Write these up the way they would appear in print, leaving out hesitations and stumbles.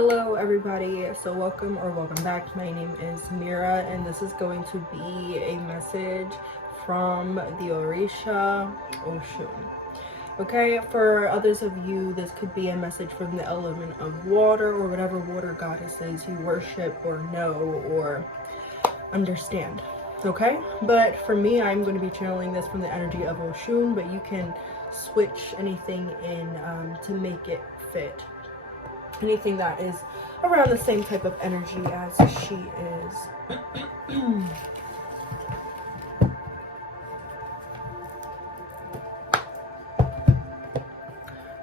Hello everybody, so welcome back. My name is Mira and this is going to be a message from the Orisha Oshun. Okay, for others of you, this could be a message from the element of water or whatever water goddesses you worship or know or understand. Okay, but for me, I'm going to be channeling this from the energy of Oshun, but you can switch anything in to make it fit. Anything that is around the same type of energy as she is.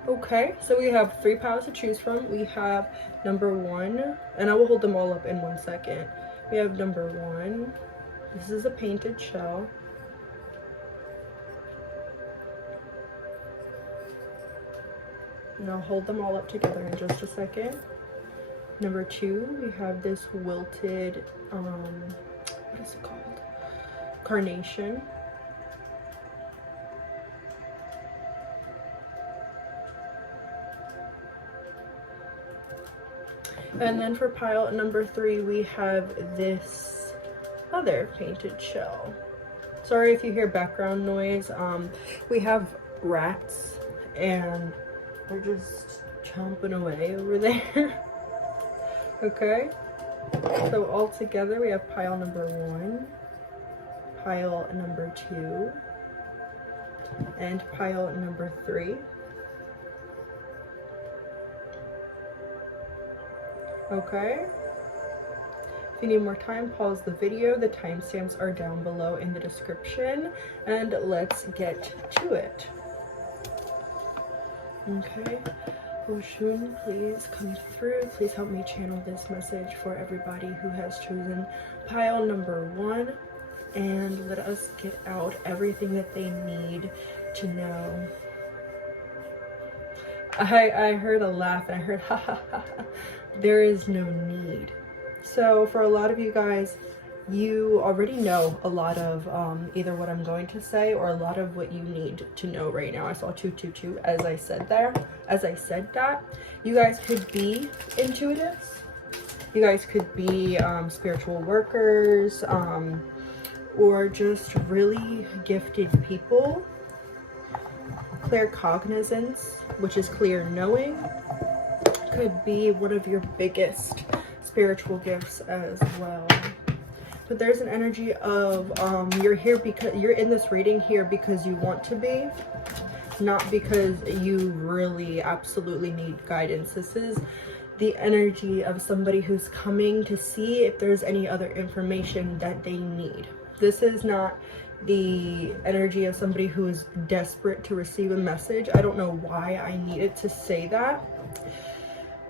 Okay, so we have 3 piles to choose from. We have number 1, and I will hold them all up in 1 second. We have number 1. This is a painted shell. And I'll hold them all up together in just a second. Number 2, we have this wilted, what is it called? Carnation. And then for pile number 3, we have this other painted shell. Sorry if you hear background noise. We have rats and they're just chomping away over there. Okay, so all together we have pile number 1, pile number 2, and pile number 3. Okay, if you need more time, pause the video. The timestamps are down below in the description, and let's get to it. Okay, Oshun, please come through. Please help me channel this message for everybody who has chosen pile number 1, and let us get out everything that they need to know. I heard a laugh and I heard ha ha ha. There is no need. So for a lot of you guys, you already know a lot of either what I'm going to say or a lot of what you need to know right now. I saw 222 as I said that. You guys could be intuitives. You guys could be spiritual workers, or just really gifted people. Clear cognizance, which is clear knowing, could be one of your biggest spiritual gifts as well. But there's an energy of you're here because you're in this reading here because you want to be, not because you really absolutely need guidance. This is the energy of somebody who's coming to see if there's any other information that they need. This is not the energy of somebody who is desperate to receive a message. I don't know why I needed to say that.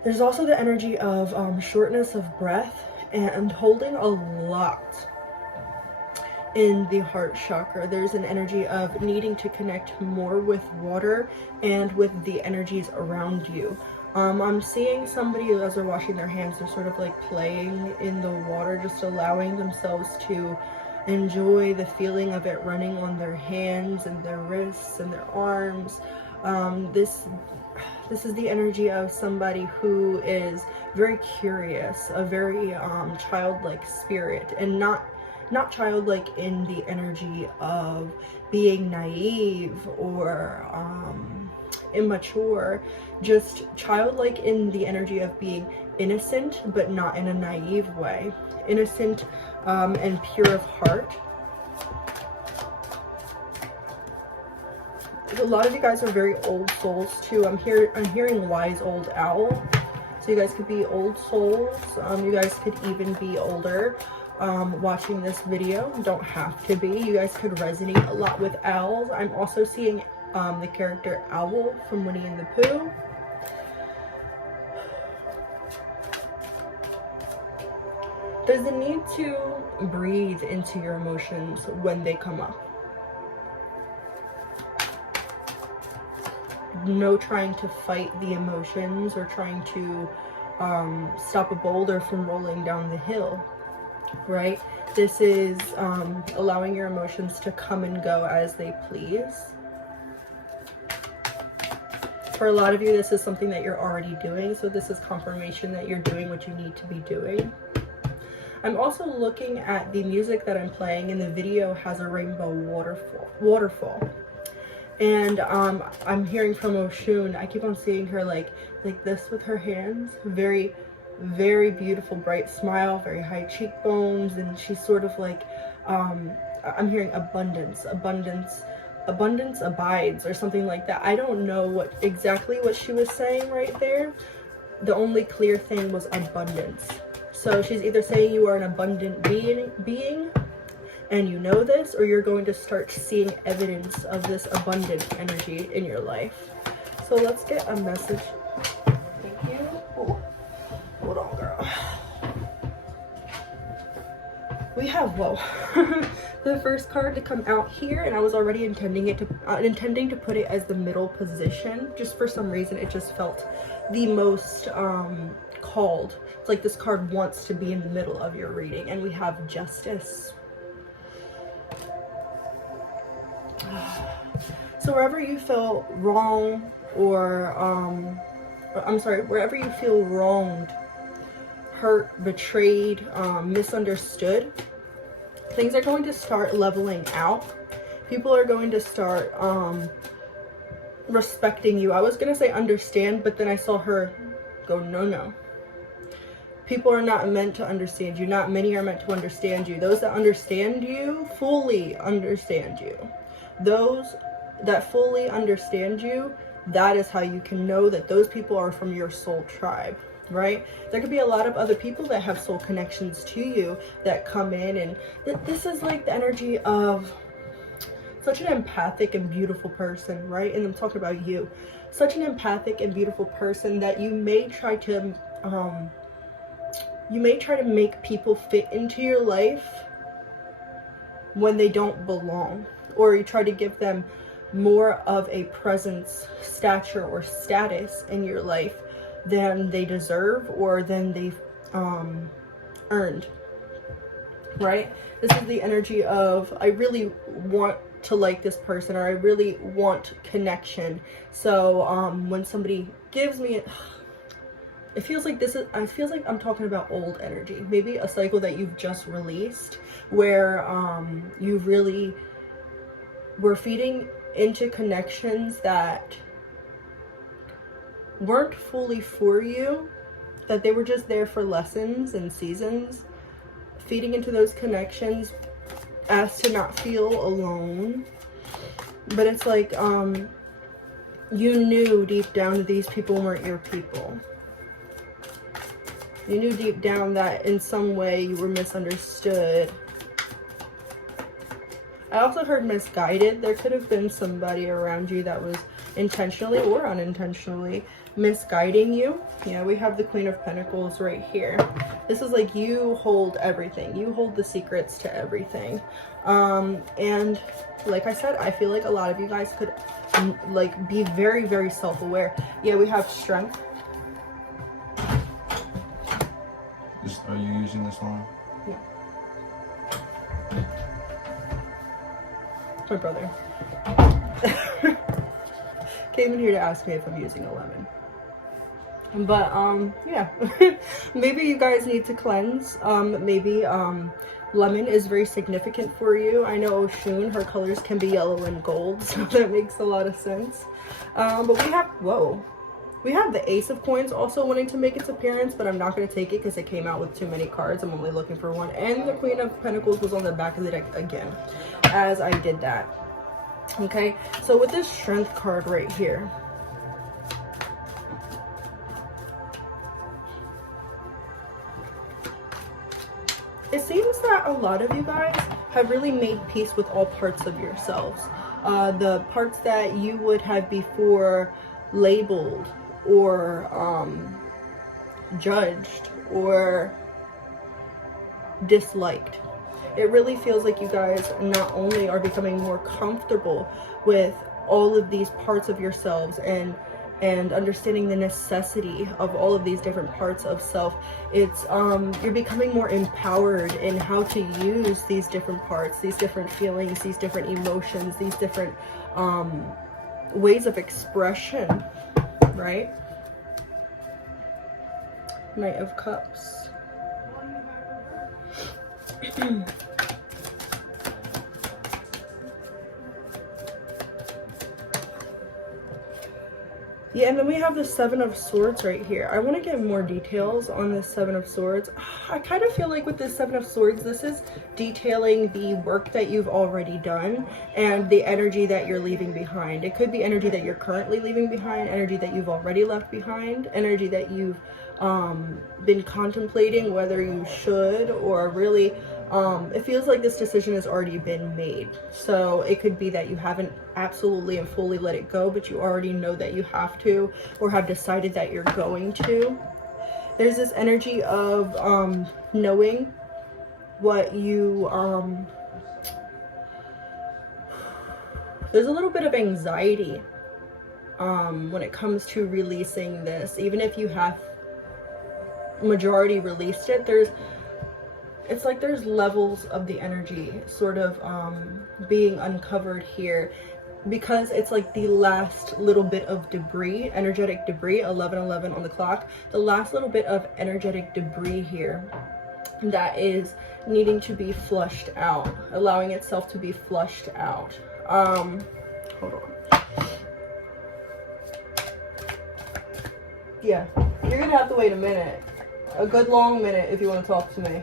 There's also the energy of shortness of breath and holding a lot in the heart chakra. There's an energy of needing to connect more with water and with the energies around you. I'm seeing somebody as they're washing their hands, they're sort of like playing in the water, just allowing themselves to enjoy the feeling of it running on their hands and their wrists and their arms. This is the energy of somebody who is very curious, a very childlike spirit, and not childlike in the energy of being naive or immature, just childlike in the energy of being innocent, but not in a naive way. Innocent and pure of heart. A lot of you guys are very old souls too. I'm hearing wise old owl. So you guys could be old souls. You guys could even be older watching this video. You don't have to be. You guys could resonate a lot with owls. I'm also seeing the character Owl from Winnie and the Pooh. There's a need to breathe into your emotions when they come up. No trying to fight the emotions or trying to stop a boulder from rolling down the hill, right? This is allowing your emotions to come and go as they please. For a lot of you, this is something that you're already doing. So this is confirmation that you're doing what you need to be doing. I'm also looking at the music that I'm playing, and the video has a rainbow waterfall. And I'm hearing from Oshun. I keep on seeing her like this with her hands. Very, very beautiful, bright smile, very high cheekbones, and she's sort of like, I'm hearing abundance abides, or something like that. I don't know exactly what she was saying right there. The only clear thing was abundance. So she's either saying you are an abundant being and you know this, or you're going to start seeing evidence of this abundant energy in your life. So let's get a message. Thank you. Oh, hold on, girl. We have, whoa, the first card to come out here, and I was already intending to put it as the middle position. Just for some reason, it just felt the most called. It's like this card wants to be in the middle of your reading, and we have Justice. So wherever you feel wrong, or wherever you feel wronged, hurt, betrayed, misunderstood, things are going to start leveling out. People are going to start respecting you. I was gonna say understand, but then I saw her go, no. People are not meant to understand you. Not many are meant to understand you. Those that understand you fully understand you. Those that fully understand you, that is how you can know that those people are from your soul tribe, right? There could be a lot of other people that have soul connections to you that come in, and this is like the energy of such an empathic and beautiful person, right? And I'm talking about you. Such an empathic and beautiful person that you may try to make people fit into your life when they don't belong, or you try to give them more of a presence, stature, or status in your life than they deserve or than they've earned, right? This is the energy of, I really want to like this person, or I really want connection. So when somebody gives me it, it feels like I'm talking about old energy, maybe a cycle that you've just released, where you really were feeding into connections that weren't fully for you, that they were just there for lessons and seasons. Feeding into those connections as to not feel alone. But it's like you knew deep down that these people weren't your people. You knew deep down that in some way you were misunderstood. I also heard misguided. There could have been somebody around you that was intentionally or unintentionally misguiding you. Yeah, we have the Queen of Pentacles right here. This is like you hold everything. You hold the secrets to everything. And like I said, I feel like a lot of you guys could like be very, very self-aware. Yeah, we have Strength. Are you using this one? Yeah. My brother came in here to ask me if I'm using a lemon. But yeah. Maybe you guys need to cleanse. Maybe lemon is very significant for you. I know Oshun, her colors can be yellow and gold, so that makes a lot of sense. But we have the Ace of Coins also wanting to make its appearance, but I'm not going to take it because it came out with too many cards. I'm only looking for one. And the Queen of Pentacles was on the back of the deck again as I did that. Okay, so with this Strength card right here, it seems that a lot of you guys have really made peace with all parts of yourselves. The parts that you would have before labeled or judged or disliked. It really feels like you guys not only are becoming more comfortable with all of these parts of yourselves and understanding the necessity of all of these different parts of self. It's you're becoming more empowered in how to use these different parts, these different feelings, these different emotions, these different ways of expression. right? Knight of Cups. Yeah, and then we have the Seven of Swords right here. I want to get more details on the Seven of Swords. I kind of feel like with the Seven of Swords, this is detailing the work that you've already done and the energy that you're leaving behind. It could be energy that you're currently leaving behind, energy that you've already left behind, energy that you've been contemplating whether you should, or really it feels like this decision has already been made. So it could be that you haven't absolutely and fully let it go, but you already know that you have to, or have decided that you're going to. There's this energy of knowing what you there's a little bit of anxiety when it comes to releasing this. Even if you have majority released it, it's like there's levels of the energy sort of being uncovered here, because it's like the last little bit of debris, energetic debris, 11:11 on the clock, the last little bit of energetic debris here that is needing to be flushed out, allowing itself to be flushed out. Hold on. Yeah, you're gonna have to wait a minute, a good long minute, if you want to talk to me.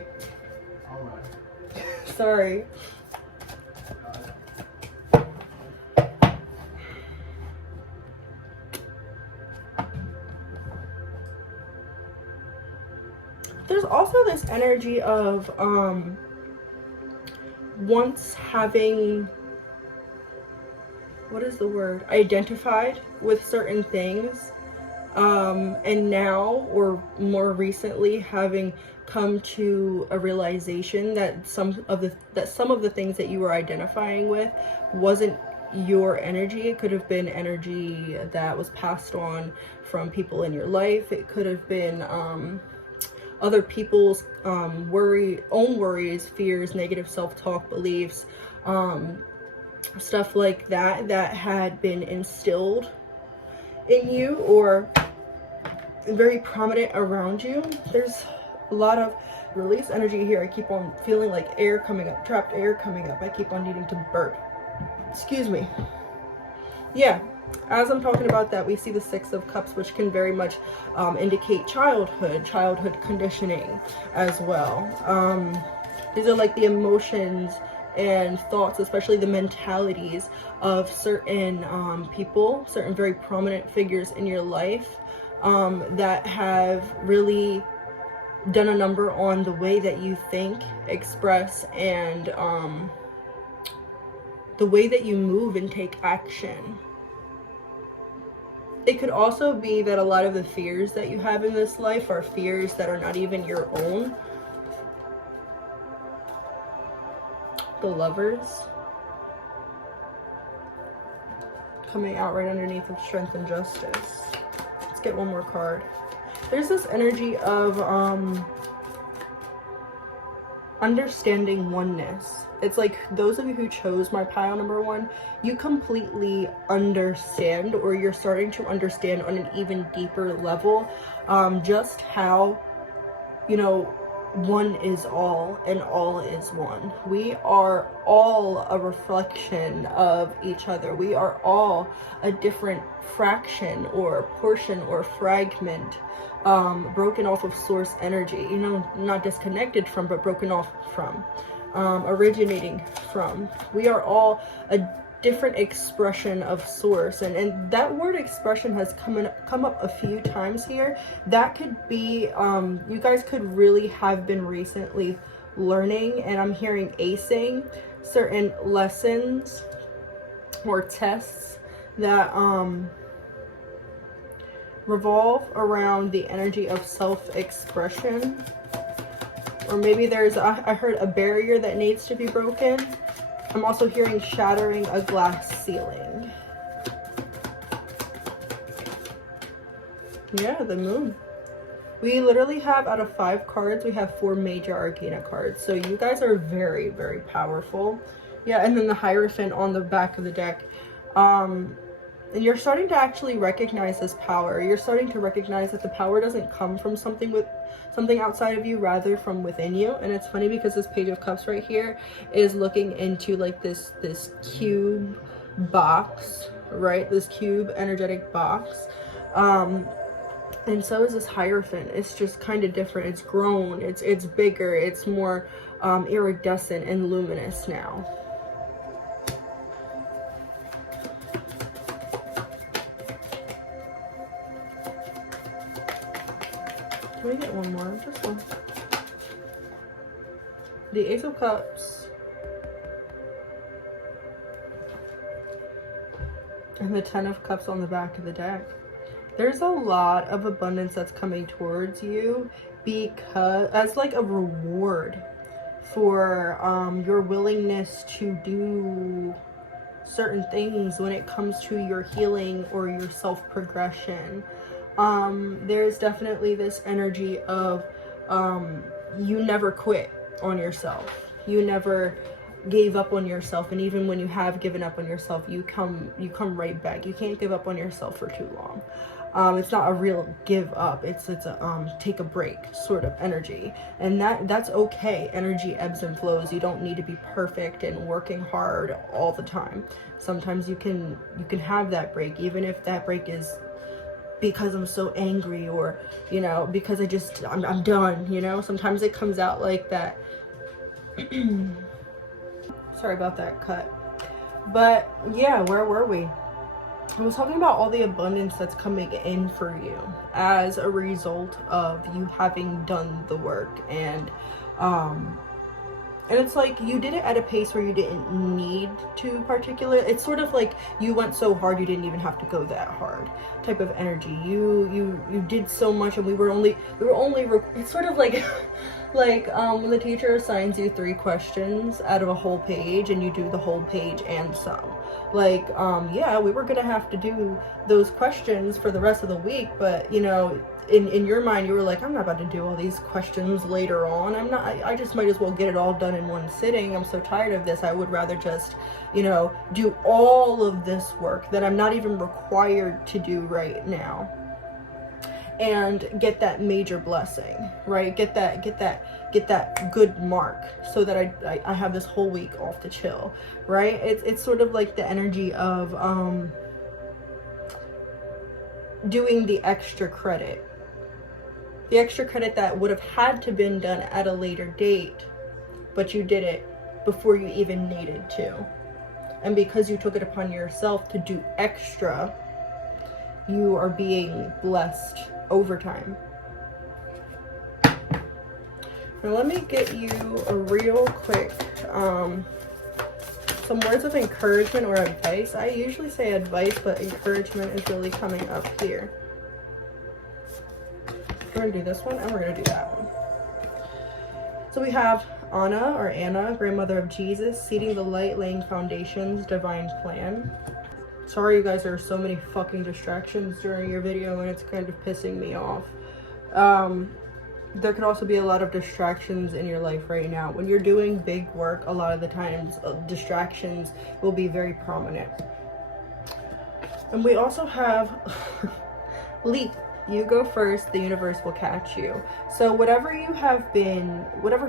Sorry. There's also this energy of once having, what is the word, identified with certain things, and now, or more recently, having come to a realization that some of the things that you were identifying with wasn't your energy. It could have been energy that was passed on from people in your life. It could have been other people's own worries, fears, negative self-talk, beliefs, stuff like that had been instilled in you or very prominent around you. There's a lot of release energy here. I keep on feeling like air coming up, trapped air coming up. I keep on needing to burp. Excuse me. Yeah, as I'm talking about that, we see the Six of Cups, which can very much indicate childhood conditioning as well. These are like the emotions and thoughts, especially the mentalities of certain people, certain very prominent figures in your life that have really done a number on the way that you think, express, and the way that you move and take action. It could also be that a lot of the fears that you have in this life are fears that are not even your own. The Lovers coming out right underneath of Strength and Justice. Let's get one more card. There's this energy of understanding oneness. It's like those of you who chose my pile number one, you completely understand, or you're starting to understand on an even deeper level, just how, you know, one is all and all is one. We are all a reflection of each other. We are all a different fraction or portion or fragment, broken off of source energy, you know, not disconnected from, but broken off from, originating from. We are all a different expression of source, and that word expression has come up a few times here. That could be you guys could really have been recently learning, and I'm hearing acing certain lessons or tests that revolve around the energy of self-expression. Or maybe there's I heard a barrier that needs to be broken. I'm also hearing shattering a glass ceiling. Yeah, the Moon. We literally have, out of 5 cards, we have 4 major arcana cards. So you guys are very, very powerful. Yeah, and then the Hierophant on the back of the deck. And you're starting to actually recognize this power. You're starting to recognize that the power doesn't come from something outside of you, rather from within you. And it's funny because this Page of Cups right here is looking into like this cube box, right? This cube energetic box. And so is this Hierophant. It's just kind of different. It's grown. It's bigger. It's more iridescent and luminous now. Can we get one more? Just one. The Ace of Cups. And the 10 of Cups on the back of the deck. There's a lot of abundance that's coming towards you because as like a reward for your willingness to do certain things when it comes to your healing or your self-progression. There's definitely this energy of you never quit on yourself. You never gave up on yourself, and even when you have given up on yourself, you come right back. You can't give up on yourself for too long. It's not a real give up. It's a take a break sort of energy, and that's okay. Energy ebbs and flows. You don't need to be perfect and working hard all the time. Sometimes you can have that break, even if that break is because I'm so angry, or you know, because I'm done, you know. Sometimes it comes out like that. Sorry about that cut. But yeah, where were we? I was talking about all the abundance that's coming in for you as a result of you having done the work, and it's like you did it at a pace where you didn't need to particularly. It's sort of like you went so hard you didn't even have to go that hard type of energy. You did so much, and we were only it's sort of like like when the teacher assigns you 3 questions out of a whole page and you do the whole page and some. Like yeah, we were gonna have to do those questions for the rest of the week, but you know, in your mind you were like, I'm not about to do all these questions later on. I just might as well get it all done in one sitting. I'm so tired of this. I would rather just, you know, do all of this work that I'm not even required to do right now, and get that major blessing, right? Get that good mark, so that I have this whole week off to chill, right? It's sort of like the energy of doing the extra credit that would have had to been done at a later date, but you did it before you even needed to. And because you took it upon yourself to do extra, you are being blessed overtime. Now let me get you a real quick some words of encouragement or advice. I usually say advice, but encouragement is really coming up here. We're gonna do this one and we're gonna do that one. So we have Anna, grandmother of Jesus, seeding the light, laying foundations, divine plan. Sorry you guys, there are so many fucking distractions during your video and it's kind of pissing me off. There could also be a lot of distractions in your life right now. When you're doing big work, a lot of the times distractions will be very prominent. And we also have leap. You go first, the universe will catch you. So whatever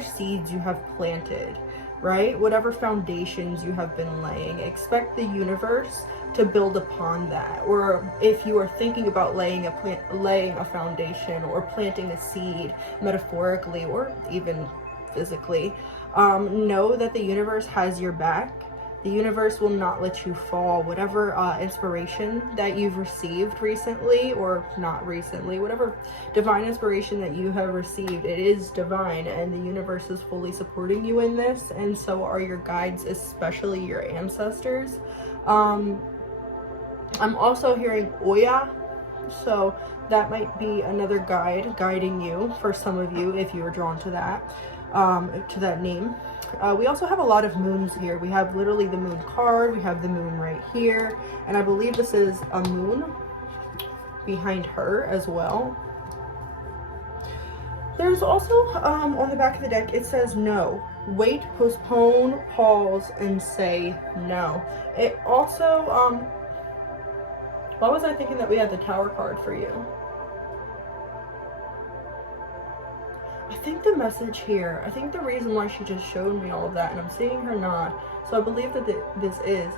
seeds you have planted, right? Whatever foundations you have been laying, expect the universe to build upon that. Or if you are thinking about laying a foundation or planting a seed, metaphorically or even physically, know that the universe has your back. The universe will not let you fall. Whatever inspiration that you've received recently, or not recently, whatever divine inspiration that you have received, it is divine, and the universe is fully supporting you in this, and so are your guides, especially your ancestors. I'm also hearing Oya, so that might be another guide guiding you for some of you if you're drawn to that name. We also have a lot of moons here. We have literally the moon card. We have the moon right here. And I believe this is a moon behind her as well. There's also, on the back of the deck, it says no. Wait, postpone, pause, and say no. It also, Why was I thinking that we had the Tower card for you? I think the message here, I think the reason why she just showed me all of that, and I'm seeing her nod, so I believe that this is,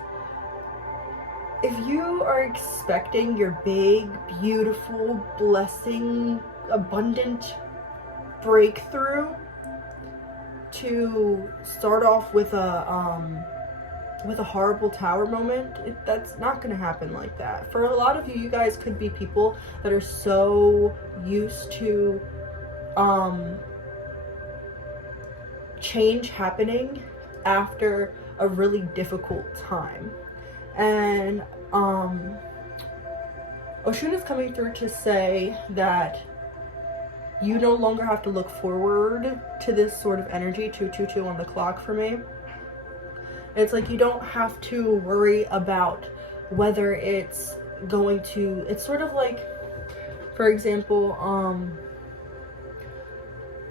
if you are expecting your big, beautiful, blessing, abundant breakthrough to start off with a horrible Tower moment, that's not going to happen like that. For a lot of you, you guys could be people that are so used to change happening after a really difficult time. And Oshun is coming through to say that you no longer have to look forward to this sort of energy. 222 on the clock for me. It's like you don't have to worry about whether it's going to, it's sort of like, for example,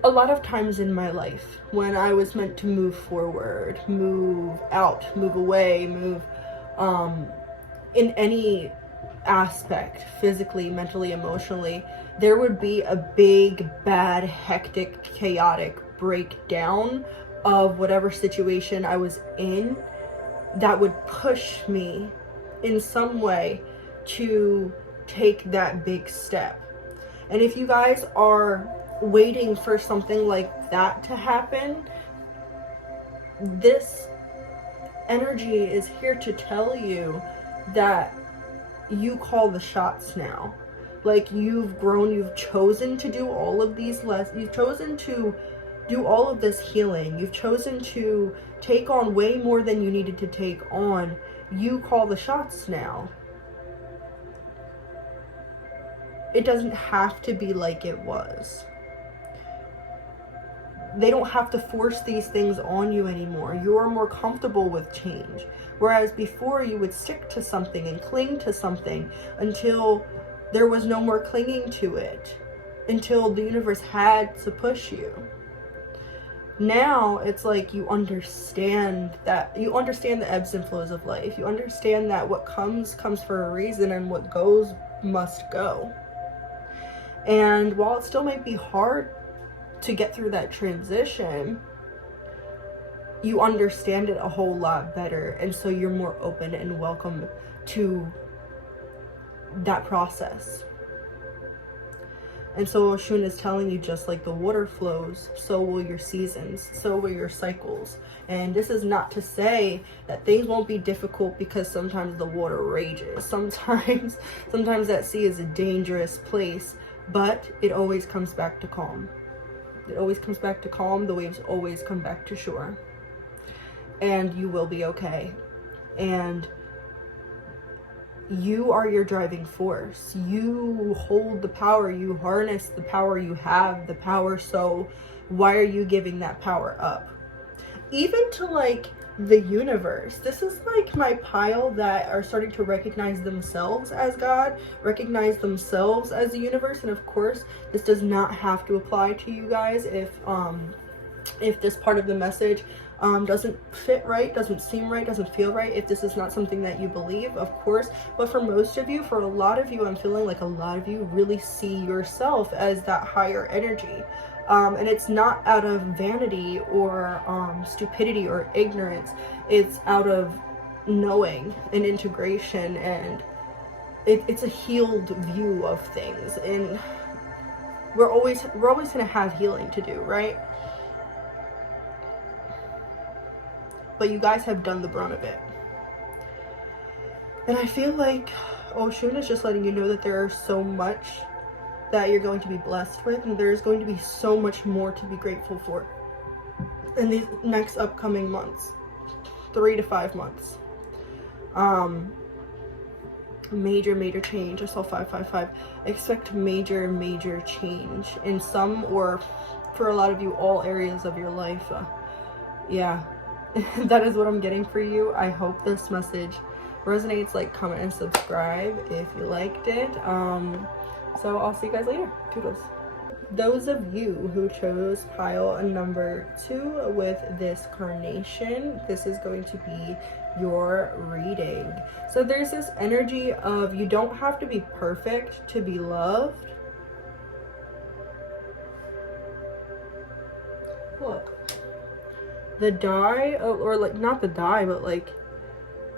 a lot of times in my life when I was meant to move forward, move out, move away, move in any aspect, physically, mentally, emotionally, there would be a big, bad, hectic, chaotic breakdown of whatever situation I was in that would push me in some way to take that big step. And if you guys are waiting for something like that to happen, this energy is here to tell you that you call the shots now. Like, you've grown, you've chosen to do all of these you've chosen to do all of this healing, you've chosen to take on way more than you needed to take on. You call the shots now. It doesn't have to be like it was. They don't have to force these things on you anymore. You're more comfortable with change. Whereas before, you would stick to something and cling to something until there was no more clinging to it, until the universe had to push you. Now it's like you understand that, you understand the ebbs and flows of life. You understand that what comes for a reason, and what goes must go. And while it still might be hard to get through that transition, you understand it a whole lot better, and so you're more open and welcome to that process. And so Oshun is telling you, just like the water flows, so will your seasons, so will your cycles. And this is not to say that things won't be difficult, because sometimes the water rages. Sometimes that sea is a dangerous place, but it always comes back to calm. It always comes back to calm. The waves always come back to shore. And you will be okay. And you are your driving force. You hold the power. You harness the power. You have the power. So why are you giving that power up? Even to like the universe. This is like my pile that are starting to recognize themselves as God, recognize themselves as the universe. And of course, this does not have to apply to you guys if this part of the message doesn't fit right, doesn't seem right, doesn't feel right, if this is not something that you believe, of course. But for most of you, for a lot of you, I'm feeling like a lot of you really see yourself as that higher energy. And it's not out of vanity or stupidity or ignorance. It's out of knowing and integration, and it's a healed view of things. And we're always going to have healing to do, right? But you guys have done the brunt of it. And I feel like Oshun is just letting you know that there is so much that you're going to be blessed with, and there's going to be so much more to be grateful for in these next upcoming months, 3 to 5 months. Major change. I saw 555. Expect major change in some, or for a lot of you, all areas of your life. Yeah, that is what I'm getting for you. I hope this message resonates. Like, comment, and subscribe if you liked it. So I'll see you guys later. Toodles. those of you who chose pile number 2 with this carnation, this is going to be your reading. So there's this energy of you don't have to be perfect to be loved. Look, the die, or like not the die, but like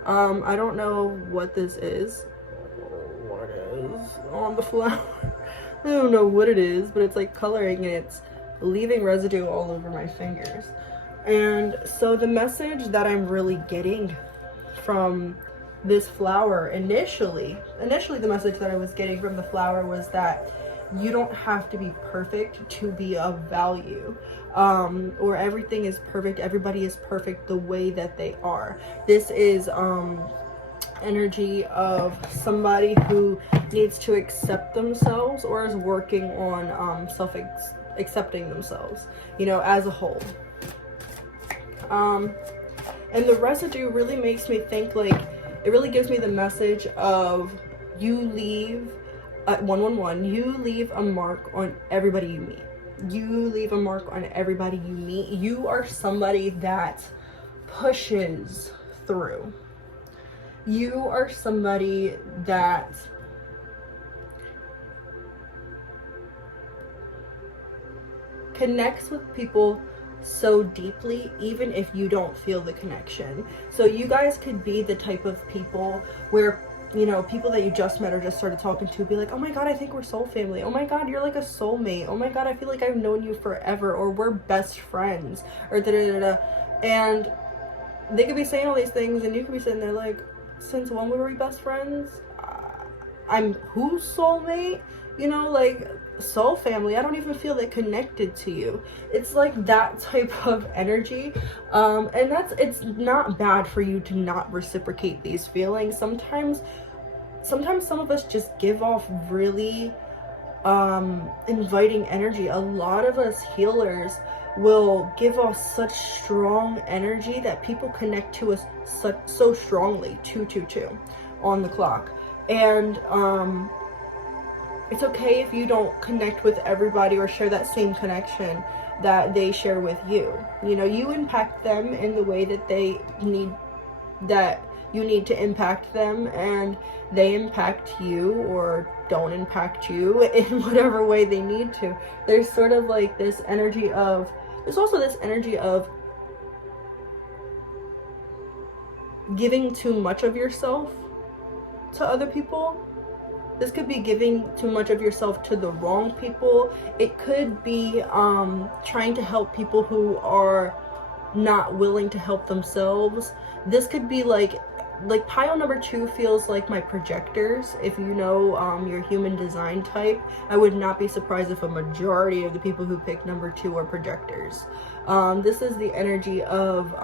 I don't know what this is. What is on the flower? I don't know what it is, but it's like coloring and it's leaving residue all over my fingers. And so the message that I'm really getting from this flower initially the message that I was getting from the flower was that you don't have to be perfect to be of value, or everything is perfect, everybody is perfect the way that they are. This is energy of somebody who needs to accept themselves or is working on accepting themselves, you know, as a whole. And the residue really makes me think, like, it really gives me the message of you leave 111, you leave a mark on everybody you meet. You leave a mark on everybody you meet. You are somebody that pushes through. You are somebody that connects with people so deeply, even if you don't feel the connection. So you guys could be the type of people where, you know, people that you just met or just started talking to be like, oh my god, I think we're soul family. Oh my god, you're like a soulmate. Oh my god, I feel like I've known you forever, or we're best friends, or da da da da. And they could be saying all these things and you could be sitting there like, since when were we best friends? I'm whose soulmate? You know, like, soul family. I don't even feel that connected to you. It's like that type of energy. And it's not bad for you to not reciprocate these feelings. Sometimes some of us just give off really inviting energy. A lot of us healers will give off such strong energy that people connect to us so strongly. 222 on the clock. And it's okay if you don't connect with everybody or share that same connection that they share with you. You know, you impact them in the way that you need to impact them, and they impact you or don't impact you in whatever way they need to. There's sort of like this energy of, there's also this energy of giving too much of yourself to other people. This could be giving too much of yourself to the wrong people. It could be trying to help people who are not willing to help themselves. This could be like pile number 2 feels like my projectors. If you know your human design type, I would not be surprised if a majority of the people who pick number 2 are projectors. This is the energy of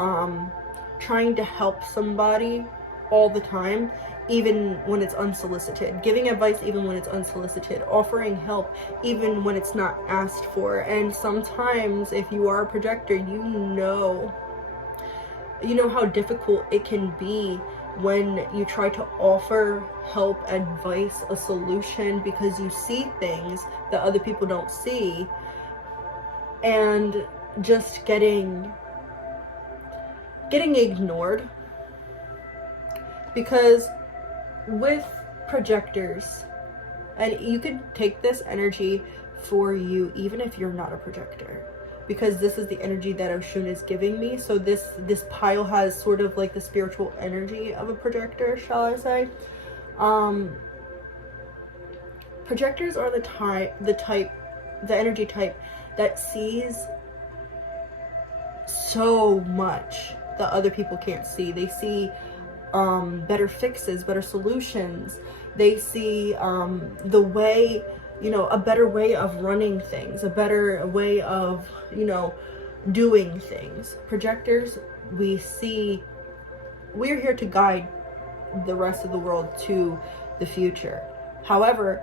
trying to help somebody all the time, even when it's unsolicited, giving advice even when it's unsolicited, offering help even when it's not asked for. And sometimes if you are a projector, you know how difficult it can be when you try to offer help, advice, a solution, because you see things that other people don't see, and just getting ignored. Because with projectors, and you could take this energy for you even if you're not a projector, because this is the energy that Oshun is giving me. So this pile has sort of like the spiritual energy of a projector, shall I say. Projectors are the energy type that sees so much that other people can't see. They see better fixes, better solutions. They see the way, a better way of running things, a better way of, doing things. Projectors, we're here to guide the rest of the world to the future. However,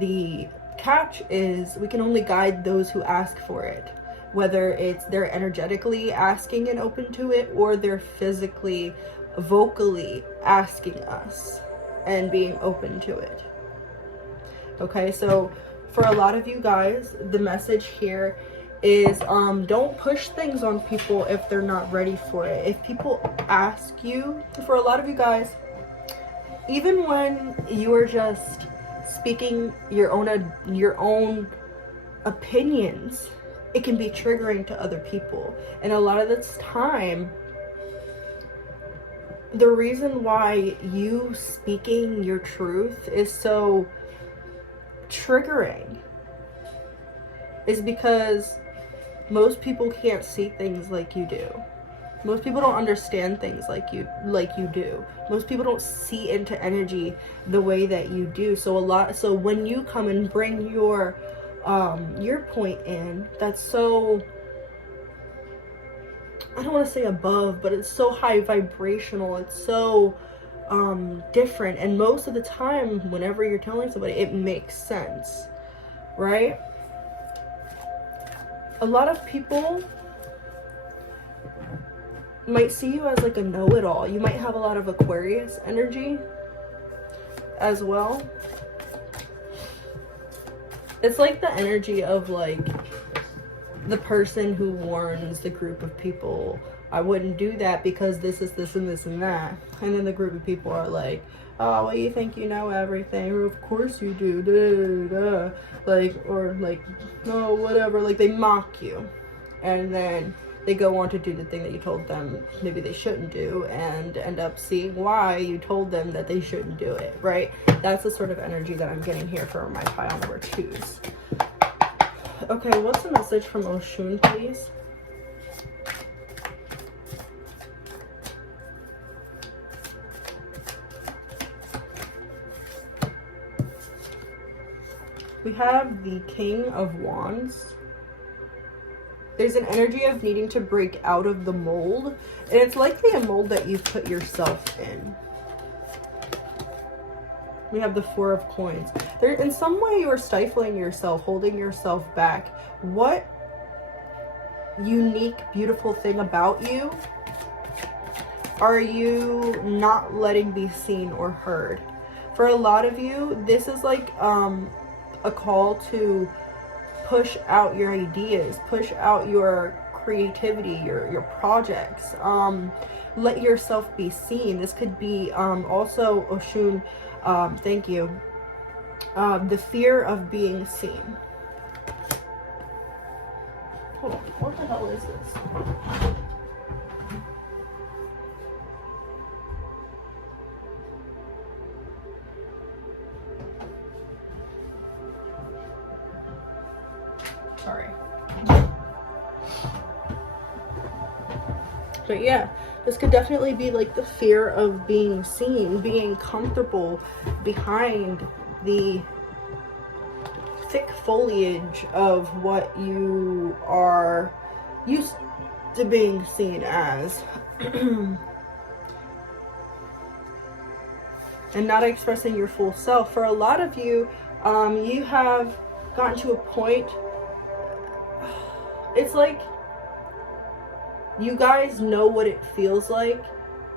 the catch is we can only guide those who ask for it, whether it's they're energetically asking and open to it, or they're physically, vocally asking us and being open to it. Okay, so for a lot of you guys, the message here is don't push things on people if they're not ready for it. If people ask you, for a lot of you guys, even when you are just speaking your own opinions, it can be triggering to other people. And a lot of this time, the reason why you speaking your truth is so triggering is because most people can't see things like you do. Most people don't understand things like you do. Most people don't see into energy the way that you do. So when you come and bring your point in, that's so, I don't want to say above, but it's so high vibrational. It's so different. And most of the time, whenever you're telling somebody, it makes sense, right? A lot of people might see you as like a know-it-all. You might have a lot of Aquarius energy as well. It's like the energy of like the person who warns the group of people, I wouldn't do that because this is this and this and that. And then the group of people are like, oh, well, you think you know everything, or of course you do, da, da, da. Like, or like, no, whatever, like they mock you. And then they go on to do the thing that you told them maybe they shouldn't do, and end up seeing why you told them that they shouldn't do it, right? That's the sort of energy that I'm getting here for my pile number 2s. Okay, what's the message from Oshun, please? We have the King of Wands. There's an energy of needing to break out of the mold. And it's likely a mold that you've put yourself in. We have the Four of Coins. There, in some way you are stifling yourself, holding yourself back. What unique, beautiful thing about you are you not letting be seen or heard? For a lot of you, this is like a call to push out your ideas, push out your creativity, your projects. Let yourself be seen. This could be also, Oshun, thank you, the fear of being seen. Hold on, what the hell is this? Sorry. But yeah, this could definitely be like the fear of being seen, being comfortable behind the thick foliage of what you are used to being seen as. And not expressing your full self. For a lot of you, you have gotten to a point, it's like you guys know what it feels like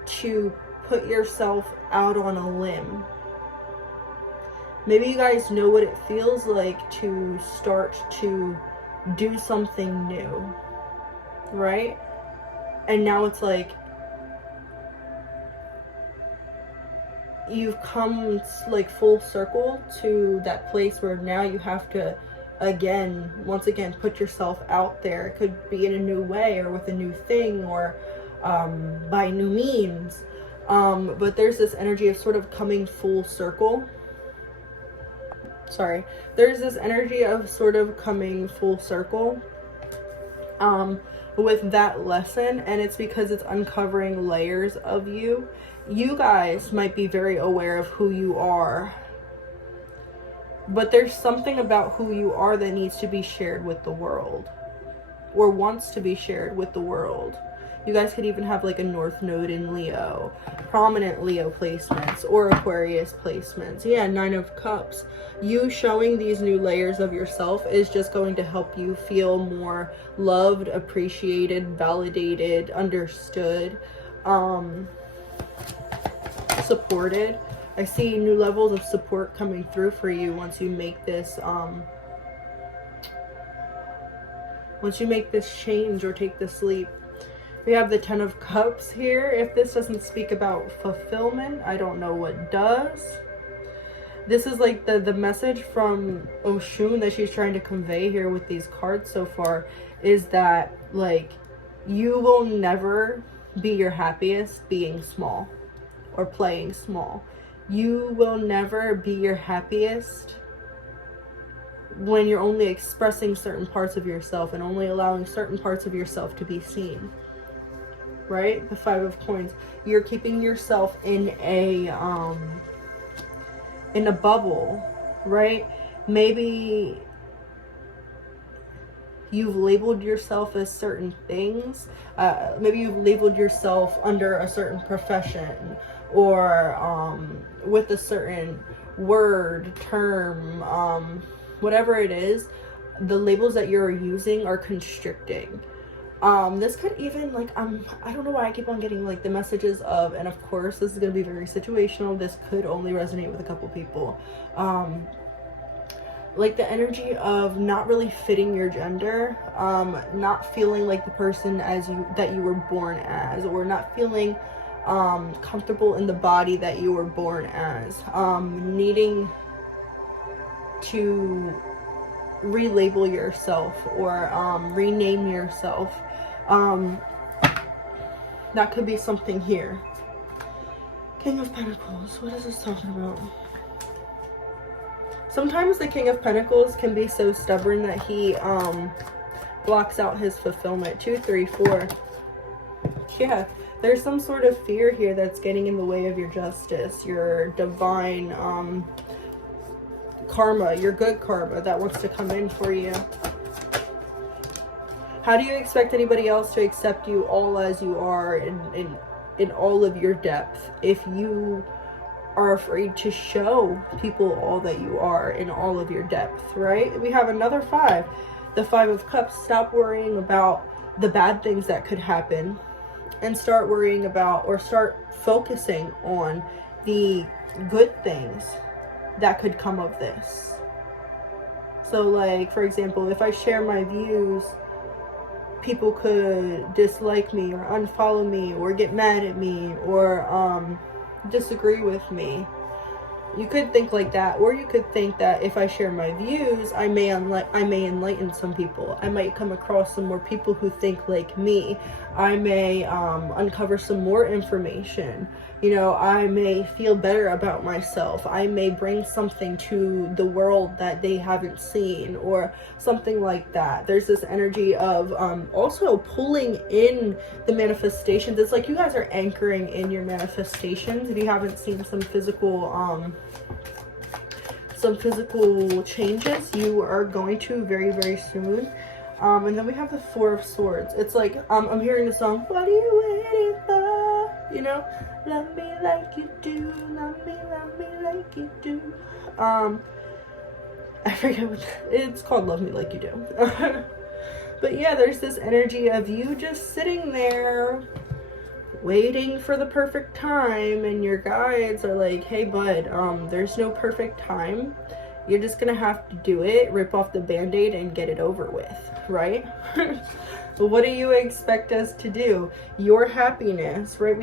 to put yourself out on a limb. Maybe you guys know what it feels like to start to do something new, right? And now it's like you've come like full circle to that place where now you have to once again put yourself out there. It could be in a new way or with a new thing or by new means, but there's this energy of sort of coming full circle. There's this energy of sort of coming full circle with that lesson, and it's because it's uncovering layers of you. You guys might be very aware of who you are, but there's something about who you are that needs to be shared with the world, or wants to be shared with the world. You guys could even have like a North Node in Leo, prominent Leo placements, or Aquarius placements. Yeah, Nine of Cups. You showing these new layers of yourself is just going to help you feel more loved, appreciated, validated, understood, supported. I see new levels of support coming through for you once you make this once you make this change or take this leap. We have the 10 of Cups here. If this doesn't speak about fulfillment, I don't know what does. This is like the message from Oshun that she's trying to convey here with these cards so far, is that like you will never be your happiest being small or playing small. You will never be your happiest when you're only expressing certain parts of yourself and only allowing certain parts of yourself to be seen. Right? The 5 of Coins. You're keeping yourself in a bubble, right? Maybe you've labeled yourself as certain things. Maybe you've labeled yourself under a certain profession, or with a certain word, term, whatever it is. The labels that you're using are constricting. This could even, like, I don't know why I keep on getting like the messages of, and of course this is going to be very situational, this could only resonate with a couple people, like the energy of not really fitting your gender, not feeling like the person that you were born as, or not feeling comfortable in the body that you were born as, needing to relabel yourself or rename yourself. That could be something here. King of Pentacles, what is this talking about? Sometimes the King of Pentacles can be so stubborn that he blocks out his fulfillment. 2, 3, 4. Yeah, there's some sort of fear here that's getting in the way of your justice, your divine karma, your good karma that wants to come in for you. How do you expect anybody else to accept you all as you are in all of your depth if you are afraid to show people all that you are in all of your depth, right? We have another 5, the 5 of Cups. Stop worrying about the bad things that could happen and start worrying about, or start focusing on the good things that could come of this. So like, for example, if I share my views, people could dislike me or unfollow me or get mad at me or disagree with me. You could think like that, or you could think that if I share my views, I may enlighten some people. I might come across some more people who think like me. I may uncover some more information. You know, I may feel better about myself. I may bring something to the world that they haven't seen, or something like that. There's this energy of also pulling in the manifestations. It's like you guys are anchoring in your manifestations. If you haven't seen some physical changes, you are going to very, very soon. And then we have the 4 of Swords. It's like, I'm hearing the song, what are you waiting for? You know, love me like you do, love me like you do. I forget what it's called, Love Me Like You Do. But yeah, there's this energy of you just sitting there waiting for the perfect time, and your guides are like, hey bud, there's no perfect time. You're just gonna have to do it, rip off the band-aid and get it over with, right? What do you expect us to do? Your happiness, right?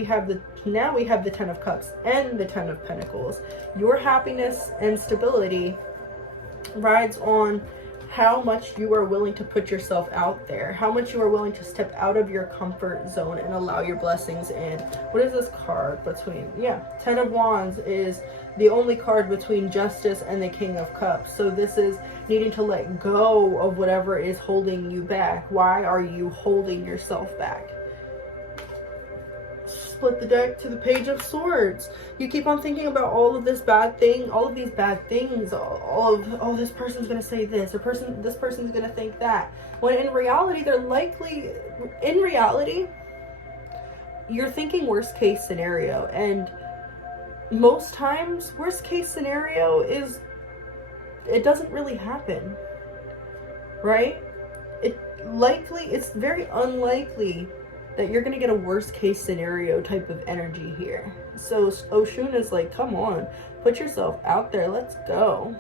Now we have the 10 of Cups and the 10 of Pentacles. Your happiness and stability rides on how much you are willing to put yourself out there, how much you are willing to step out of your comfort zone and allow your blessings in. What is this card between? Yeah, 10 of Wands is the only card between Justice and the King of Cups. So this is needing to let go of whatever is holding you back. Why are you holding yourself back? Split the deck to the Page of Swords. You keep on thinking about all of this bad thing, all of these bad things, oh, this person's gonna say this, or this person's gonna think that. When in reality, you're thinking worst case scenario, and most times worst case scenario is it doesn't really happen, right? It's very unlikely that you're gonna get a worst case scenario type of energy here. So Oshun is like, come on, put yourself out there, let's go.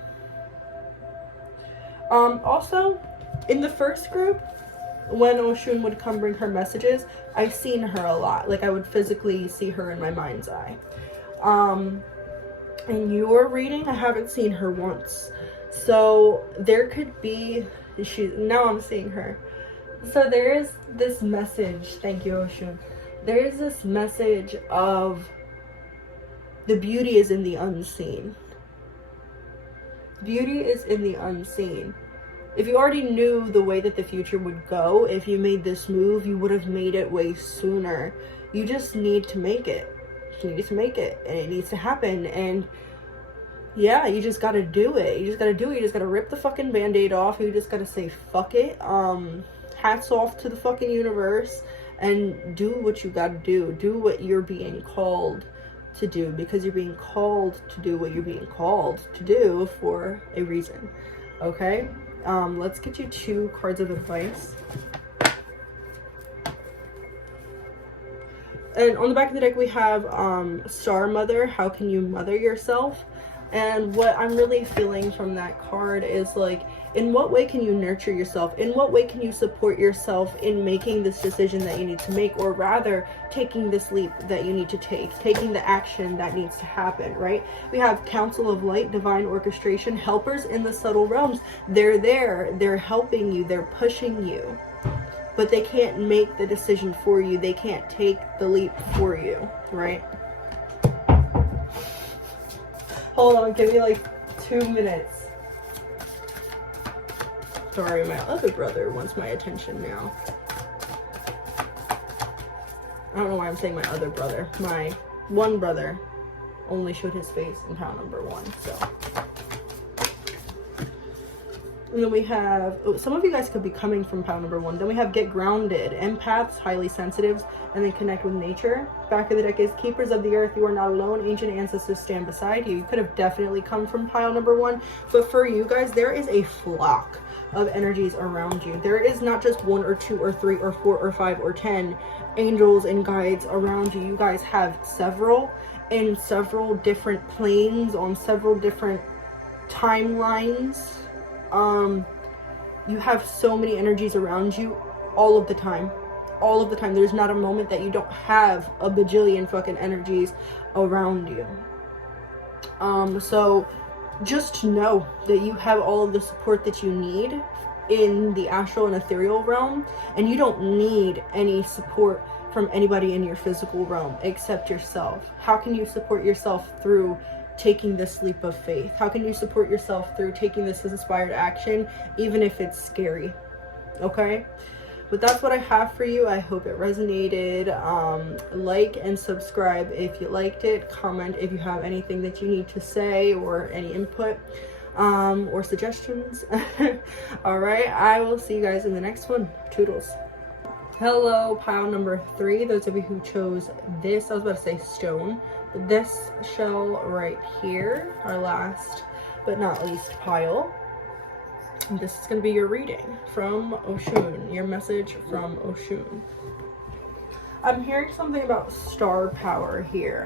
Also, in the first group, when Oshun would come bring her messages, I seen her a lot. Like I would physically see her in my mind's eye. In your reading, I haven't seen her once. So there could be, now I'm seeing her. So there is this message, thank you Oshun. There is this message of the beauty is in the unseen. Beauty is in the unseen. If you already knew the way that the future would go, if you made this move, you would have made it way sooner. You just need to make it. You need to make it, and it needs to happen. And yeah, you just gotta do it. You just gotta do it. You just gotta rip the fucking band-aid off. You just gotta say fuck it. Hats off to the fucking universe and do what you gotta do. Do what you're being called to do, because you're being called to do what you're being called to do for a reason. Okay? Let's get you 2 cards of advice. And on the back of the deck we have Star Mother, how can you mother yourself? And what I'm really feeling from that card is like, in what way can you nurture yourself? In what way can you support yourself in making this decision that you need to make, or rather taking this leap that you need to take, taking the action that needs to happen, right? We have Council of Light, Divine Orchestration, helpers in the subtle realms. They're there, they're helping you, they're pushing you, but they can't make the decision for you. They can't take the leap for you, right? Hold on, give me like 2 minutes. Sorry, my other brother wants my attention now. I don't know why I'm saying my other brother. My one brother only showed his face in pile number 1, so. And then we have, some of you guys could be coming from pile number 1. Then we have Get Grounded, Empaths, Highly Sensitives, and then Connect with Nature. Back of the deck is Keepers of the Earth, you are not alone. Ancient Ancestors stand beside you. You could have definitely come from pile number 1. But for you guys, there is a flock of energies around you. There is not just 1 or 2 or 3 or 4 or 5 or 10 angels and guides around you. You guys have several in several different planes, on several different timelines. You have so many energies around you all of the time. All of the time. There's not a moment that you don't have a bajillion fucking energies around you. So just know that you have all of the support that you need in the astral and ethereal realm, and you don't need any support from anybody in your physical realm except yourself. How can you support yourself through taking this leap of faith? How can you support yourself through taking this inspired action, even if it's scary? Okay? But that's what I have for you. I hope it resonated. Like and subscribe if you liked it. Comment if you have anything that you need to say or any input or suggestions. All right, I will see you guys in the next one. Toodles. Hello, pile number 3. Those of you who chose this, I was about to say stone, but this shell right here, our last but not least pile. And this is going to be your reading from Oshun, your message from Oshun. I'm hearing something about star power here.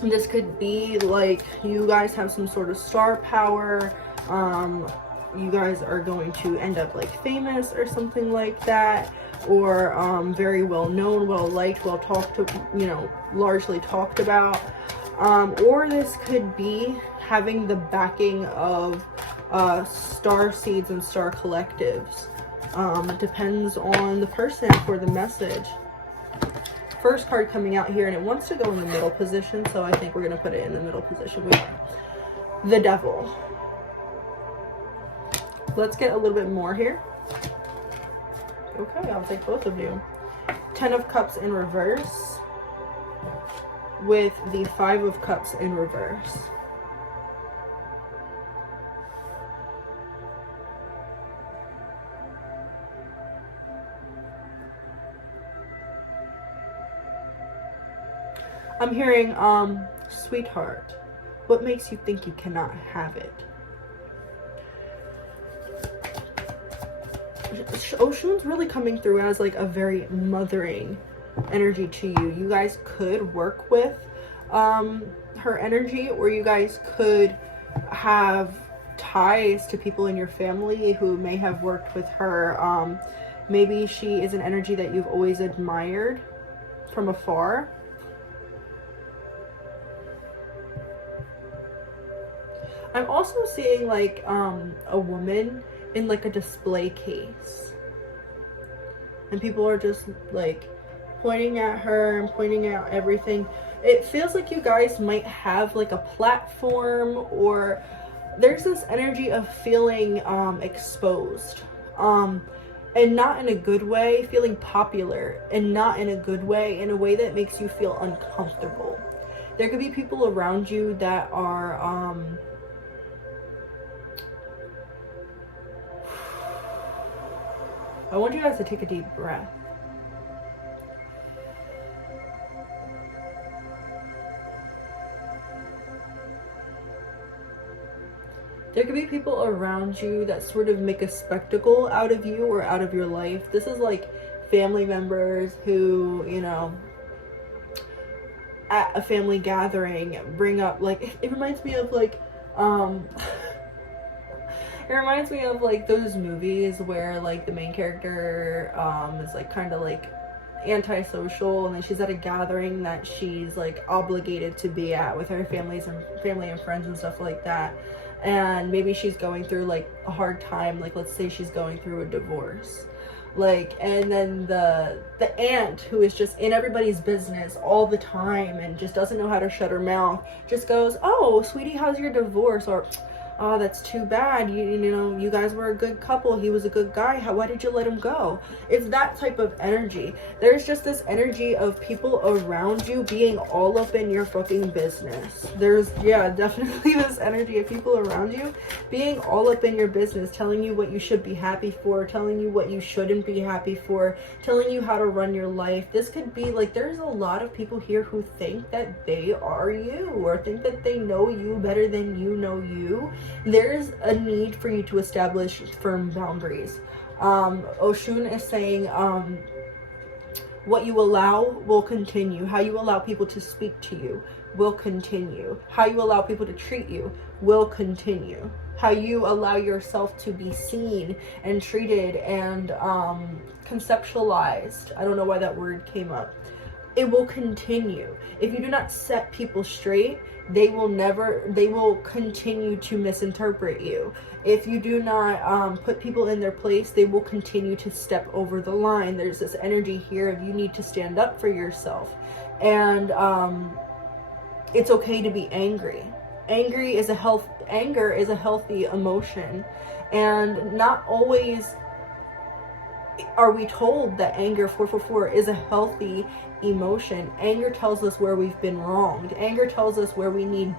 And this could be like you guys have some sort of star power. You guys are going to end up like famous or something like that, or very well known, well liked, well talked to, you know, largely talked about. Or this could be having the backing of star seeds and star collectives. It depends on the person for the message. First card coming out here, and it wants to go in the middle position, so I think we're going to put it in the middle position. We have the Devil. Let's get a little bit more here. Okay, I'll take both of you. 10 of Cups in reverse with the 5 of Cups in reverse. I'm hearing, sweetheart, what makes you think you cannot have it? Oshun's really coming through as like a very mothering energy to you. You guys could work with her energy, or you guys could have ties to people in your family who may have worked with her. Maybe she is an energy that you've always admired from afar. I'm also seeing like a woman in like a display case, and people are just like pointing at her and pointing out everything. It feels like you guys might have like a platform, or there's this energy of feeling exposed, and not in a good way, feeling popular, and not in a good way, in a way that makes you feel uncomfortable. There could be people around you that are I want you guys to take a deep breath. There could be people around you that sort of make a spectacle out of you or out of your life. This is like family members who, you know, at a family gathering bring up, like, it reminds me of like, it reminds me of like those movies where like the main character is like kind of like antisocial, and then she's at a gathering that she's like obligated to be at with her family and friends and stuff like that. And maybe she's going through like a hard time, like let's say she's going through a divorce, like, and then the aunt, who is just in everybody's business all the time and just doesn't know how to shut her mouth, just goes, "Oh, sweetie, how's your divorce?" Or, "Oh, that's too bad. You know, you guys were a good couple. He was a good guy. Why did you let him go?" It's that type of energy. There's just this energy of people around you being all up in your fucking business. There's, yeah, definitely this energy of people around you being all up in your business, telling you what you should be happy for, telling you what you shouldn't be happy for, telling you how to run your life. This could be like, there's a lot of people here who think that they are you, or think that they know you better than you know you. There's a need for you to establish firm boundaries. Oshun is saying, what you allow will continue. How you allow people to speak to you will continue. How you allow people to treat you will continue. How you allow yourself to be seen and treated and conceptualized. I don't know why that word came up. It will continue. If you do not set people straight, they will continue to misinterpret you. If you do not put people in their place, they will continue to step over the line. There's this energy here of you need to stand up for yourself. And it's okay to be angry. Anger is a healthy emotion. And not always are we told that anger 444 is a healthy emotion. Anger tells us where we've been wronged. Anger tells us where we need,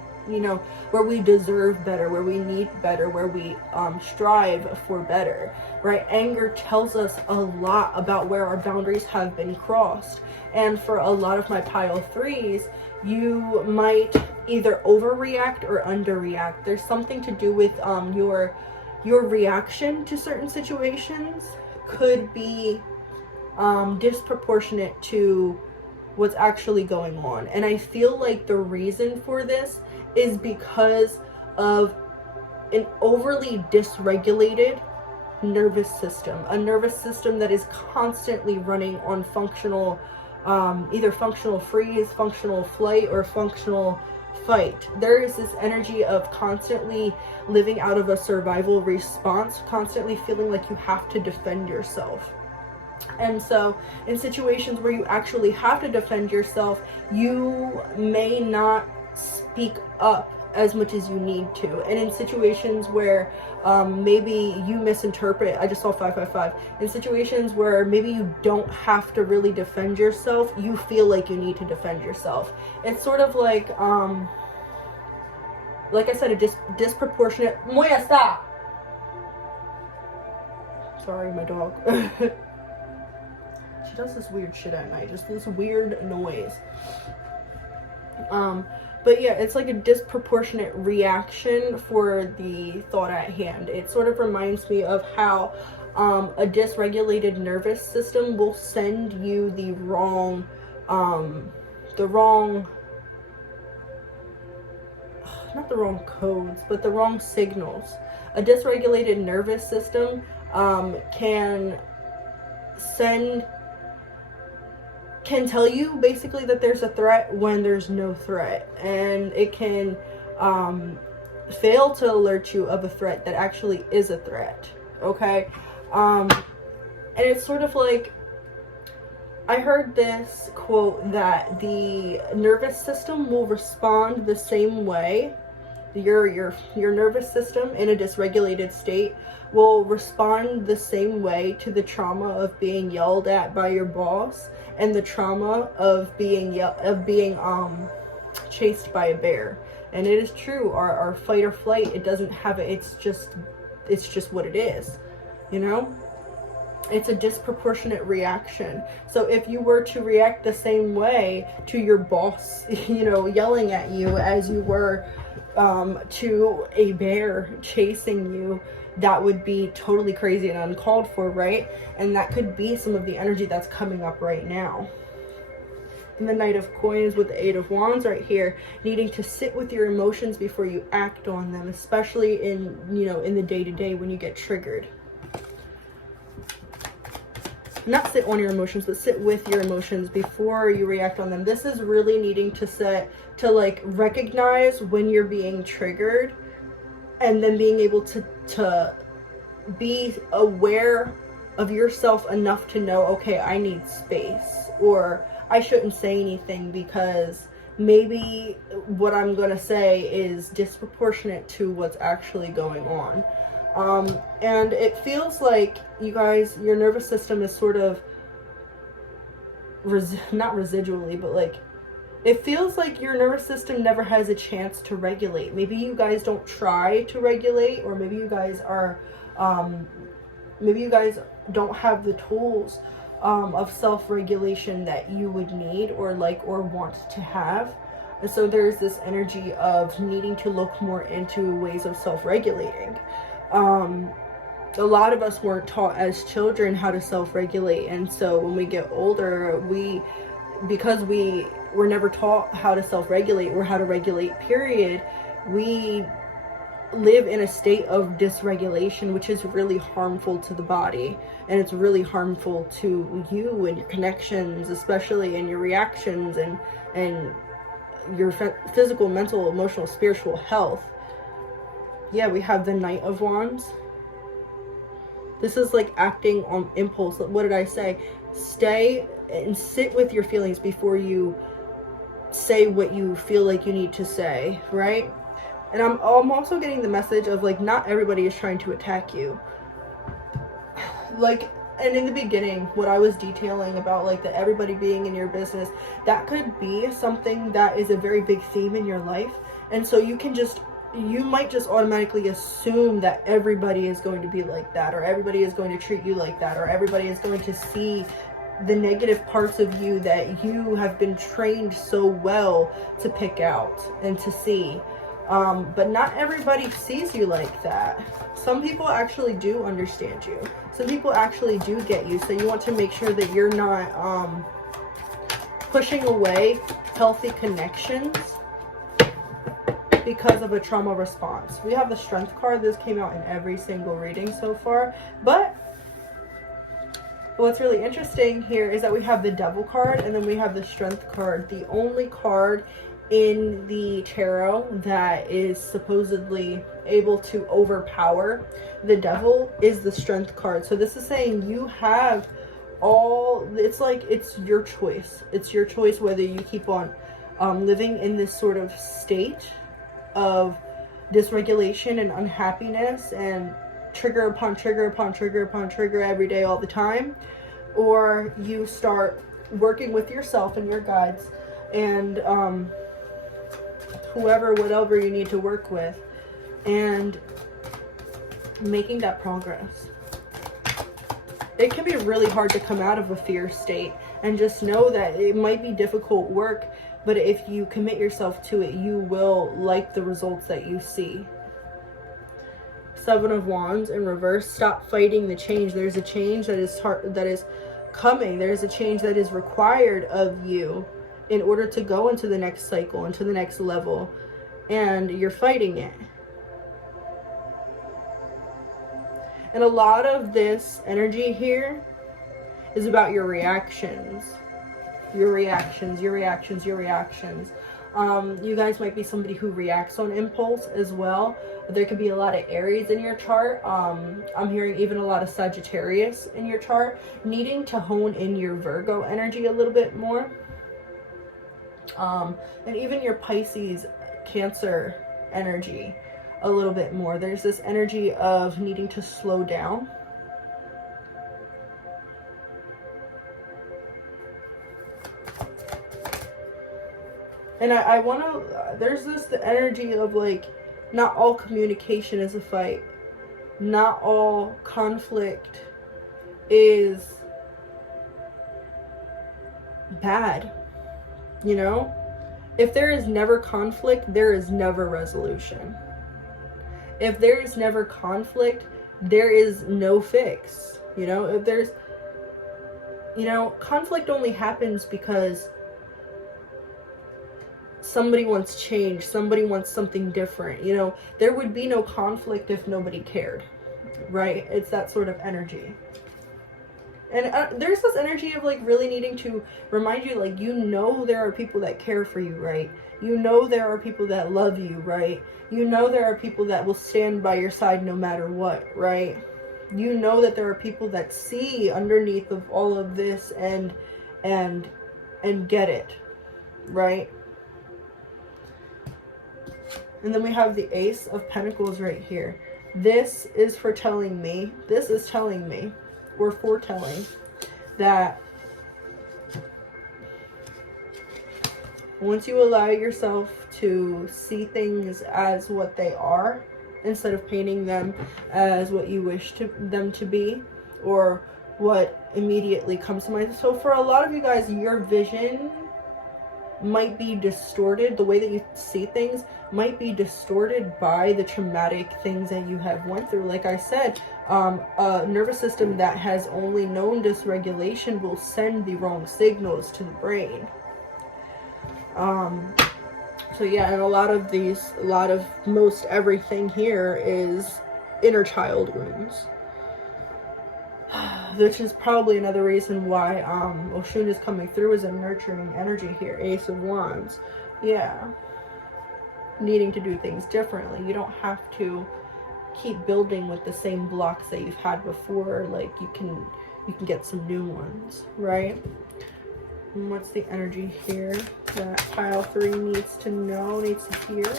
where we deserve better, where we need better, where we strive for better, right? Anger tells us a lot about where our boundaries have been crossed. And for a lot of my pile 3s, you might either overreact or underreact. There's something to do with your reaction to certain situations could be disproportionate to what's actually going on. And I feel like the reason for this is because of an overly dysregulated nervous system, a nervous system that is constantly running on functional, either functional freeze, functional flight, or functional fight. There is this energy of constantly living out of a survival response, constantly feeling like you have to defend yourself. And so in situations where you actually have to defend yourself, you may not speak up as much as you need to. And in situations where maybe you misinterpret, I just saw 555, in situations where maybe you don't have to really defend yourself, you feel like you need to defend yourself. It's sort of like I said, a disproportionate... Moya, stop! Sorry, my dog. She does this weird shit at night, just this weird noise. But yeah, it's like a disproportionate reaction for the thought at hand. It sort of reminds me of how a dysregulated nervous system will send you the wrong not the wrong codes, but the wrong signals A dysregulated nervous system can tell you basically that there's a threat when there's no threat, and it can fail to alert you of a threat that actually is a threat. Okay, and it's sort of like, I heard this quote that the nervous system will respond the same way. Your nervous system in a dysregulated state will respond the same way to the trauma of being yelled at by your boss and the trauma of being chased by a bear. And it is true, our fight or flight, it doesn't have it, it's just what it is, you know? It's a disproportionate reaction. So if you were to react the same way to your boss, you know, yelling at you as you were to a bear chasing you, that would be totally crazy and uncalled for, right? And that could be some of the energy that's coming up right now. And the Knight of Coins with the Eight of Wands right here, needing to sit with your emotions before you act on them, especially in, you know, in the day-to-day when you get triggered. Not sit on your emotions, but sit with your emotions before you react on them. This is really needing to like recognize when you're being triggered, and then being able to be aware of yourself enough to know, okay, I need space, or I shouldn't say anything because maybe what I'm gonna say is disproportionate to what's actually going on. And it feels like, you guys, your nervous system is sort of not residually, but like, it feels like your nervous system never has a chance to regulate. Maybe you guys don't try to regulate, or maybe you guys are, maybe you guys don't have the tools of self-regulation that you would need or like or want to have. And so there's this energy of needing to look more into ways of self-regulating. A lot of us weren't taught as children how to self-regulate, and so when we get older, because we were never taught how to self-regulate or how to regulate, period, we live in a state of dysregulation, which is really harmful to the body, and it's really harmful to you and your connections, especially in your reactions and your physical, mental, emotional, spiritual health. Yeah, we have the Knight of Wands. This is like acting on impulse. What did I say? Stay and sit with your feelings before you say what you feel like you need to say, right? And I'm also getting the message of like, not everybody is trying to attack you. Like, and in the beginning, what I was detailing about like that everybody being in your business, that could be something that is a very big theme in your life. And so you might just automatically assume that everybody is going to be like that, or everybody is going to treat you like that, or everybody is going to see the negative parts of you that you have been trained so well to pick out and to see. But not everybody sees you like that. Some people actually do understand you. Some people actually do get you. So you want to make sure that you're not pushing away healthy connections because of a trauma response. We have the Strength card. This came out in every single reading so far. But what's really interesting here is that we have the Devil card and then we have the Strength card. The only card in the tarot that is supposedly able to overpower the Devil is the Strength card. So this is saying you have it's like, it's your choice. It's your choice whether you keep on living in this sort of state of dysregulation and unhappiness and trigger upon trigger upon trigger upon trigger every day all the time, or you start working with yourself and your guides and whatever you need to work with, and making that progress. It can be really hard to come out of a fear state, and just know that it might be difficult work, but if you commit yourself to it, you will like the results that you see. Seven of Wands in reverse. Stop fighting the change. There's a change that is coming. There's a change that is required of you in order to go into the next cycle, into the next level, and you're fighting it. And a lot of this energy here is about your reactions. Your reactions. You guys might be somebody who reacts on impulse as well. There could be a lot of Aries in your chart. I'm hearing even a lot of Sagittarius in your chart, needing to hone in your Virgo energy a little bit more. And even your Pisces, Cancer energy a little bit more. There's this energy of needing to slow down. And I want to, there's the energy of like, not all communication is a fight. Not all conflict is bad. You know? If there is never conflict, there is never resolution. If there is never conflict, there is no fix. You know? If there's, you know, conflict only happens because somebody wants change, somebody wants something different. You know, there would be no conflict if nobody cared, right? It's that sort of energy. And there's this energy of like really needing to remind you, like, you know, there are people that care for you, right? You know, there are people that love you, right? You know, there are people that will stand by your side no matter what, right? You know that there are people that see underneath of all of this and get it, right? And then we have the Ace of Pentacles right here. This is telling me, or foretelling, that once you allow yourself to see things as what they are, instead of painting them as what you wish them to be, or what immediately comes to mind. So for a lot of you guys, your vision might be distorted. The way that you see things might be distorted by the traumatic things that you have went through. Like I said, a nervous system that has only known dysregulation will send the wrong signals to the brain. So yeah, and most everything here is inner child wounds. Which is probably another reason why Oshun is coming through as a nurturing energy here. Ace of Wands. Yeah. Needing to do things differently. You don't have to keep building with the same blocks that you've had before. Like, you can get some new ones, right? And what's the energy here that pile 3 needs to know, needs to hear?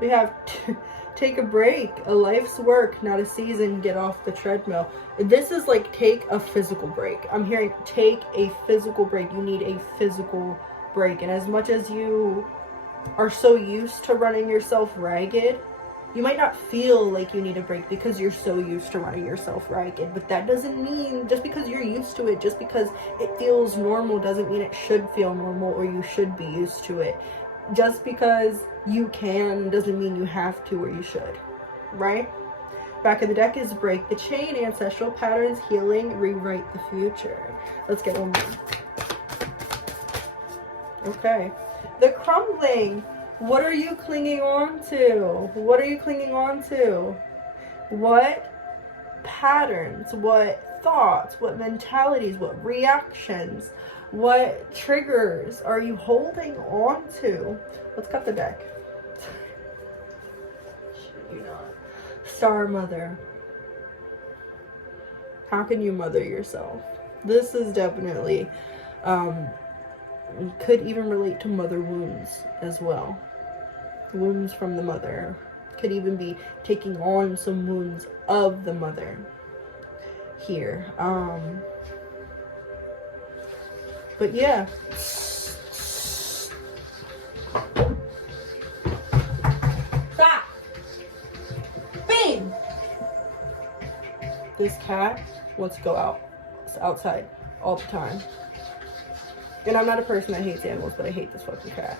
We have take a break, a life's work, not a season, get off the treadmill. This is like, take a physical break. I'm hearing take a physical break. You need a physical break. And as much as you are so used to running yourself ragged, you might not feel like you need a break because you're so used to running yourself ragged. But that doesn't mean, just because you're used to it, just because it feels normal, doesn't mean it should feel normal or you should be used to it. Just because you can doesn't mean you have to or you should, right? Back of the deck is break the chain, ancestral patterns, healing, rewrite the future. Let's get one more. Okay. The crumbling. What are you clinging on to? What are you clinging on to? What patterns, what thoughts, what mentalities, what reactions, what triggers are you holding on to? Let's cut the deck. Should you not? Star Mother. How can you mother yourself? This is definitely, could even relate to mother wounds as well. Wounds from the mother. Could even be taking on some wounds of the mother here. But yeah. Stop! Bing! This cat wants to go outside all the time. And I'm not a person that hates animals, but I hate this fucking cat.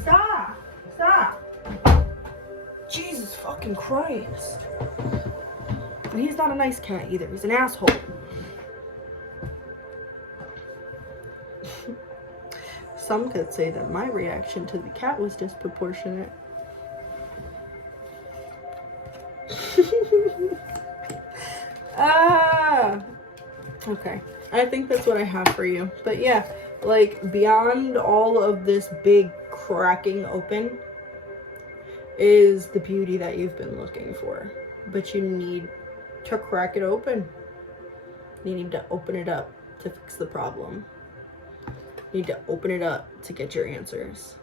Stop! Stop! Jesus fucking Christ. And he's not a nice cat either. He's an asshole. some could say that my reaction to the cat was disproportionate. Okay. I think that's what I have for you. But yeah, like beyond all of this big cracking open is the beauty that you've been looking for. But you need to crack it open. You need to open it up to fix the problem. You need to open it up to get your answers.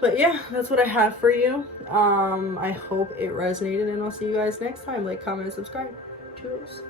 But yeah, that's what I have for you. I hope it resonated, and I'll see you guys next time. Like, comment, and subscribe. Toodles.